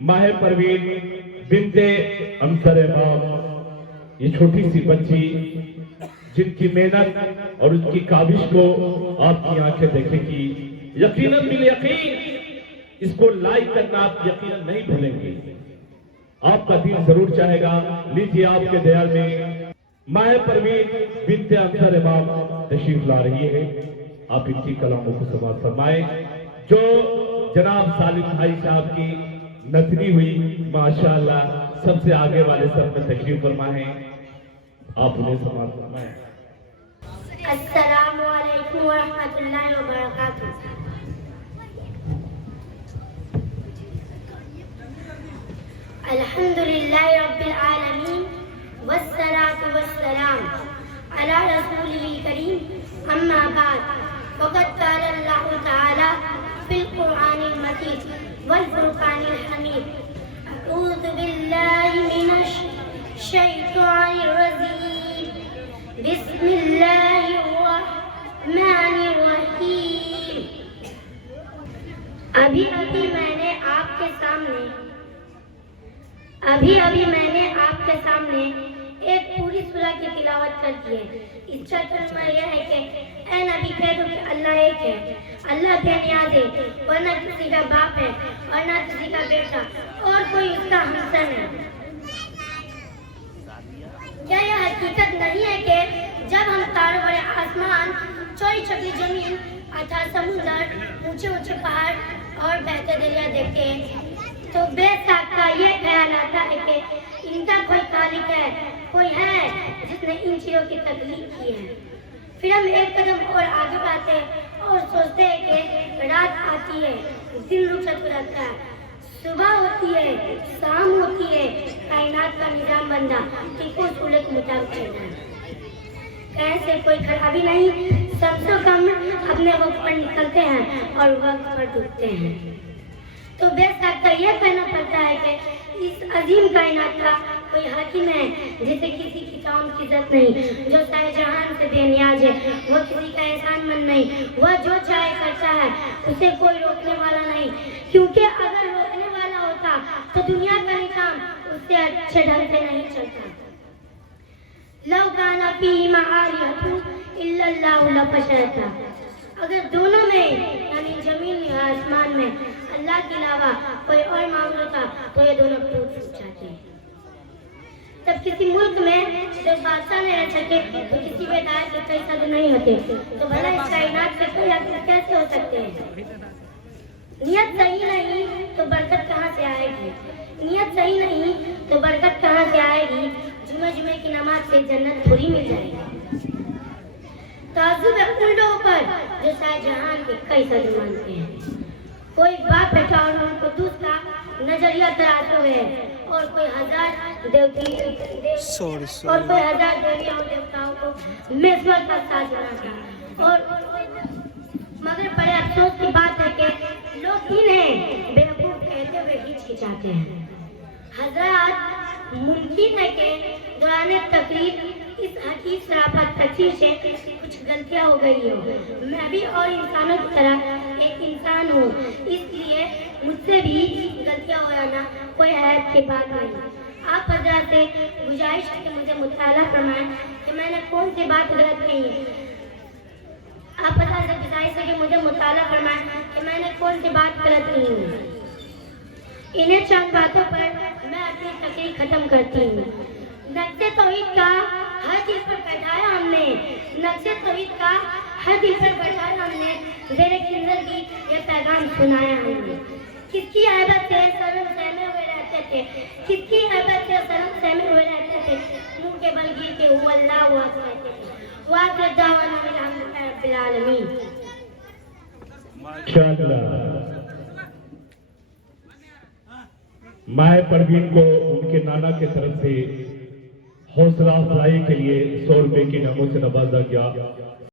माह परवीन बिन्ते अंसर इमाम, ये छोटी सी बच्ची जिनकी मेहनत और उसकी काबिश को आपकी आंखें देखेगी, यकीनन बिल यकीन इसको लाइक करना आप यकीनन नहीं भूलेंगे। आपका दिल जरूर चाहेगा। लीजिए आपके दयाल में माह परवीन बिन्ते अंसर इमाम तशरीफ ला रही है। आप इनकी कलामों को समाप्त फरमाएं। जो जनाब सालिम भाई साहब की नथनी हुई, माशाअल्लाह सबसे आगे वाले सर में तशरीफ फरमाएं, आप उन्हें समाप्त फरमाएं। अस्सलामु अलैकुम व रहमतुल्लाहि व बरकातुहू। अल्हम्दुलिल्लाहि रब्बिल आलमीन वस्सलातु वस्सलाम अला रसूलिल करीम अम्मा बाद फ़क़द क़ाल अल्लाहु तआला फिल क़ुरआनिल मजीद वल फ़ुरक़ानिल हमीद अऊज़ु बिल्लाहि मिनश शैतानिर रजीम बिस्मिल्लाहिर रहमानिर रहीम। अभी अभी मैंने आपके सामने एक पूरी सूरह की तिलावत कर दी है। इसका तर्जुमा यह है कि ऐ नबी कह दो कि अल्लाह एक है, अल्लाह बेनियाज़ है, और न किसी का बाप है और न किसी का बेटा और कोई उसका हमसर है। क्या यह हकीकत नहीं है कि जब हम तारों भरे आसमान, चौड़ी चौड़ी जमीन अथाह समुंदर, ऊंचे ऊंचे पहाड़ और बहते दरिया देखते हैं तो बेशक का ये ख्याल आता है कि इनका कोई खालिक है, कोई है जिसने इन चीजों की तकलीफ की है। फिर हम एक कदम और आगे बढ़ते हैं और सोचते हैं कि रात आती है, दिन रुखसत रहता है, सुबह होती है, शाम होती है, कायनात का निजाम बनता कि कुछ उसूल के मुताबिक चलता है। कैसे कोई खराबी नहीं, सबसे कम अपने वक्त पर निकलते हैं और वक्त पर डूबते हैं। तो बेशक का यह कहना पड़ता है कि इस अजीम कायनात का कोई हाकिम है जिसे किसी की ताउन की इज्जत नहीं, जो सारे जहान से बेनियाज है, वो किसी का एहसान मंद नहीं, वह जो चाहे करता है, उसे कोई रोकने वाला नहीं। क्योंकि अगर रोकने वाला होता तो दुनिया का निजाम उससे अच्छे ढंग से नहीं चलता। लौ काना फीहिमा आलिहतुन इल्लल्लाहु लफसदता, अगर दोनों में यानी जमीन या आसमान में अल्लाह के अलावा कोई और मामला होता तो ये दोनों टूट जाते हैं। तब किसी मुल्क में जब बादशाह नहीं रह सके तो किसी बेदार के कई सद नहीं होते, तो भला इस कायनात के कोई आखिर कैसे हो सकते हैं? नियत सही नहीं तो बरकत कहाँ से आएगी? नियत सही नहीं तो बरकत कहाँ से आएगी? जुमे की नमाज से जन्नत थोड़ी मिल जाएगी। ताजुब है उन लोगों पर जो शाहजहां के कई सद मानते हैं। कोई बाप बेटा और उनको दूसरा नजरिया तराजते हुए और कोई हजार देवियों और देवताओं को मेजबान का साज बनाता। और मगर बड़े अफसोस की बात है कि लोग इन्हें बेवकूफ कहते हुए हिचकिचाते हैं। हजरत मुमकिन है कि दौरान तकलीफ इस हकीक शराफत तकसीर से कुछ गलतियां हो गई हो। मैं भी और इंसानों की तरह एक इंसान हूँ, इसलिए मुझसे भी गलतियां हो जाना कोई हैरत की बात नहीं। आप हजरत से गुजारिश है कि मुझे मुताला फरमाएं कि मैंने कौन सी बात गलत कही है। आप हजरत से गुजारिश है कि मुझे मुताला फरमाएं कि मैंने कौन सी बात गलत कही है। इन्हें चंद बातों पर मैं अपनी तकरीर खत्म करती हूँ। नक्शे तौहीद का हर दिल पर बैठाया हमने, नक्शे तौहीद का हर दिल पर बैठाया हमने, ज़ेरे जिंदगी ये पैगाम सुनाया हमने। किसकी हैबत से शर्म सहमे हुए रहते थे, किसकी हैबत से शर्म सहमे हुए रहते थे, मुंह के बल गिर के हुआ अल्लाह हुआ कहते थे। वाक़िअ दावाना अल्हम्दुलिल्लाहि रब्बिल आलमीन। माशाअल्लाह। माह परवीन को उनके नाना की तरफ से हौसला अफजाई के लिए 100 रुपए की इनामों से नवाजा गया।